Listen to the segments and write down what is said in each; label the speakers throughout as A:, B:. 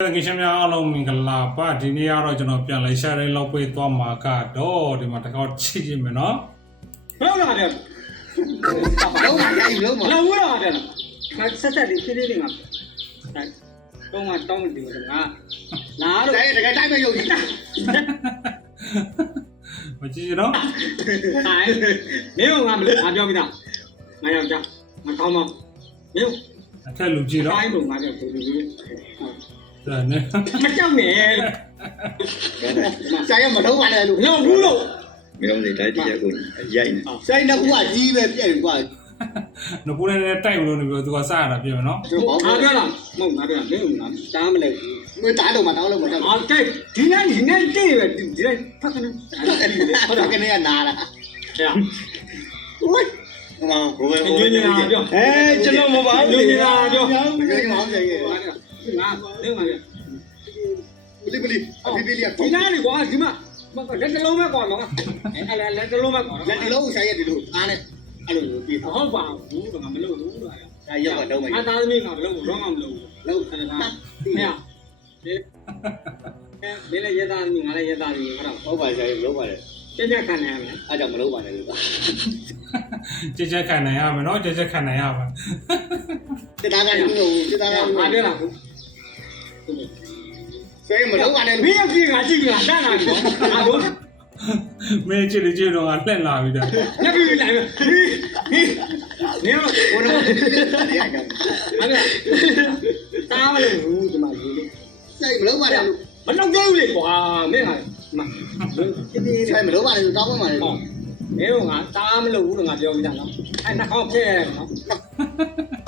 A: ကရှင်များအားလုံးမင်္ဂလာပါဒီနေ့ကတော့ကျွန်တော်ပြန်လဲရှာရဲလောက်ပေးသွားမှာကတော့ဒီမှာတစ်ခေါက်ချစ်ကြည့်မယ်နော်
B: ဘယ်လိုလာတယ်
C: လုံးဝတိုင်းလုံးဝ
B: လာဝဲလာတယ်ငါဆက်ဆက်လေးဖြည်းဖြည်းလေးငါတော့ငါတောင်းတယ်ငါလာတော့
C: တိုင်းတကယ်တိုင်းမဲ့ရုပ်ကြီး
A: မကြည့်ရနော်
B: ဟိုင်းမင်းကငါမလို့ငါပြောပြီးသားငါယောက်ျားငါကောင်းတော့မင်း
A: အထက်လူကြည့်တော့
B: တိုင်းပုံငါပြောဘူးဘူး
A: ဒါနဲ့
B: မကြောက်နဲ့
C: ဆိုင်ရမလုံးဝနဲ့လို့
B: ငါဘူးလို့
D: မင်းတို့နေတိုင်းတရားကိုရိုက်နေ
C: ဆိုင်နှစ်ခုကကြီးပဲပြည့်ပြီကွာ
A: နဖူးနဲ့တိုက်မလို့နေပြီးသူကစားရတာပြင်မယ်နော်
C: ကျွန်တော်
B: ငါ
C: ဘော
B: ပြောလားမဟုတ်ငါပြောမင်းကငါတားမလဲဘူး
C: မင်းတားတော့မတောင်းလို့မတောင်း
B: အာကဲဒီနေ့ဒီနေ့တည့်ပဲဒီနေ့ဖတ်ကနေ
C: ဟုတ်တယ်ကနေကနာတာ
B: ဟဲ့
C: ဟိုး
D: ဟောဘိုးဘဲ
B: ညင်ညာပြော
D: အဲကျွန်တော်မပါ
B: ညင်ညာပြော
C: ငါမောင်းတယ်ရဲ့
B: ငါငါနေမှာ
C: ပလီပလီအဖေးလေးက
B: ဒီနားလေကွာဒီမှာမကလက်တလုံးမဲ့ကွာနော်အဲ့လက်လက်တလုံးမဲ့ကွာ
C: လက်ဒီလုံးဆိုင်ရဒီလိုအားနဲ့အဲ့လိုပြေး
B: ဟုတ်ပါဘူးငါမလုပ်ဘူးလား
C: ဒါရောက်တော့မယ်
B: အသားသမီးကမလုပ်ဘူးတော့မလုပ်ဘူး
C: လုံး
B: အဲ့ဒါဟဲ့ဒီလေရသားသမီးငါလည်းရသားသမီးဟုတ်တော့
C: ဟုတ်ပါဆိုင်လုံးပါတယ်
B: ကျက်ကျက်ခံနေရမယ်
C: အားကြောင့်မလုံးပါနဲ့လို့
A: ကြက်ကြက်ခံနိုင်ရမယ်နော်ကြက်ကြက်ခံနိုင်ရမယ်
C: စစ်သားကလည်းမဟုတ်ဘူးစစ်သားက
B: ငါပြောလား
C: ဆိုင်မလုံးပါနဲ့
B: မင်းအပြေငါကြည့်ငါတန်းလာပြီနော်အာတို့
A: မင်းချစ်ကြည့်တော့ကလှက်လာပြီဒါ
B: လက်ပြီးလိုက်မယ်ဟေးဟေးနေတော့
C: ဘုရားရိုက်တယ်
B: အဲ့ဒါတားမလို့ဘူးဒီမှာယူလို့
C: ဆိုင်မလုံးပါနဲ့လို့
B: မလုပ်သေးဘူးလေကွာမင်းကမဒီဒီ
C: ဆိုင်မလုံးပါနဲ့လို့တောင်းမှမှာလေ
B: ဟောမင်းကငါတားမလို့ဘူးလို့ငါပြောပြီးသားနော် အဲ့နှာခေါင်းဖျက်ရနော်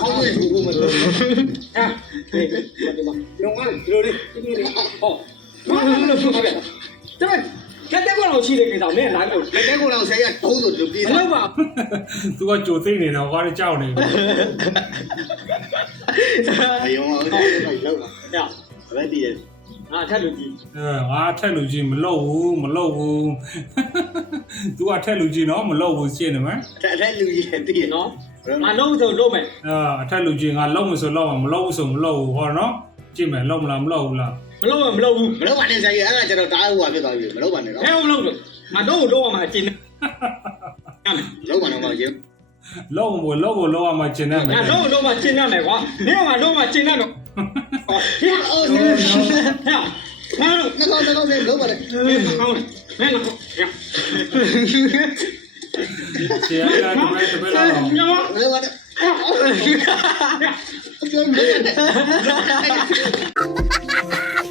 C: ကောင်းလို့ဘူးမလို့
B: ဟာဟေးဒီမှာဒီတော့ငါဒီလိုလေးဒီလိုလေးဟောဘာလို့ဆိုခဲ့တယ်ကဲတဲ့ကောင်ရှိတယ်ကိစ္စမင်းလာလို့
C: လက်တဲကိုတော့ဆိုင်ရတုံးလို့ပြေး
B: မ
C: တာ
B: လုပ်ပါ
A: သူကကြိုသိနေတော့ဘာလို့ကြောက်နေလဲ
C: အယုံအောင်လောက်ပါ
B: ည
D: ဘယ်တည်းရ
B: ငါထက်လို့ကြည့်
A: အဲငါအထက်လူကြီးမလုပ်ဘူးမလုပ်ဘူးသူကအထက်လူကြီးနော်မလုပ်ဘူးရှင်းနေမယ်
C: အဲ့ဒါလူကြီးတည်
B: နော်ငါလုံးဆိုလုံးမယ်
A: အဲအထက်လူကြီးငါလုပ်မဆိုလုပ်မှာမလုပ်ဘူးဆိုမလုပ်ဘူးဟောနော်ကြည့်မယ်လုပ်မလားမလုပ်ဘူးလား
B: မလုံးမလုံးဘူး
C: မလုံးပါနဲ့ဆိုင်ရအဲ့ဒါကျွန်တော်တားဟိုပါဖြစ်သွားပြီမလုံးပါနဲ့နော်
B: ဟဲ့မလုံးလို့ငါတော့တော့မှာအကျဉ်း
C: လုံးပါတော့မကျင်း
A: လုပ်မလို့လုပ်ကိုလုပ်ရမှကျင်တတ်မယ်
B: ငါတော့တော့မှာကျဉ်းရမယ်ကွာမင်းကငါတော့မှာကျဉ်းရတော့ဟဲ့
C: အော်
B: ဟဲ့ငါတို့
C: နှကောင်းနှကောင်းနဲ့လုံးပါနဲ့
B: မင်းကောင်းတယ်မင်းကောဟဲ့
A: ချေရတာတပည့်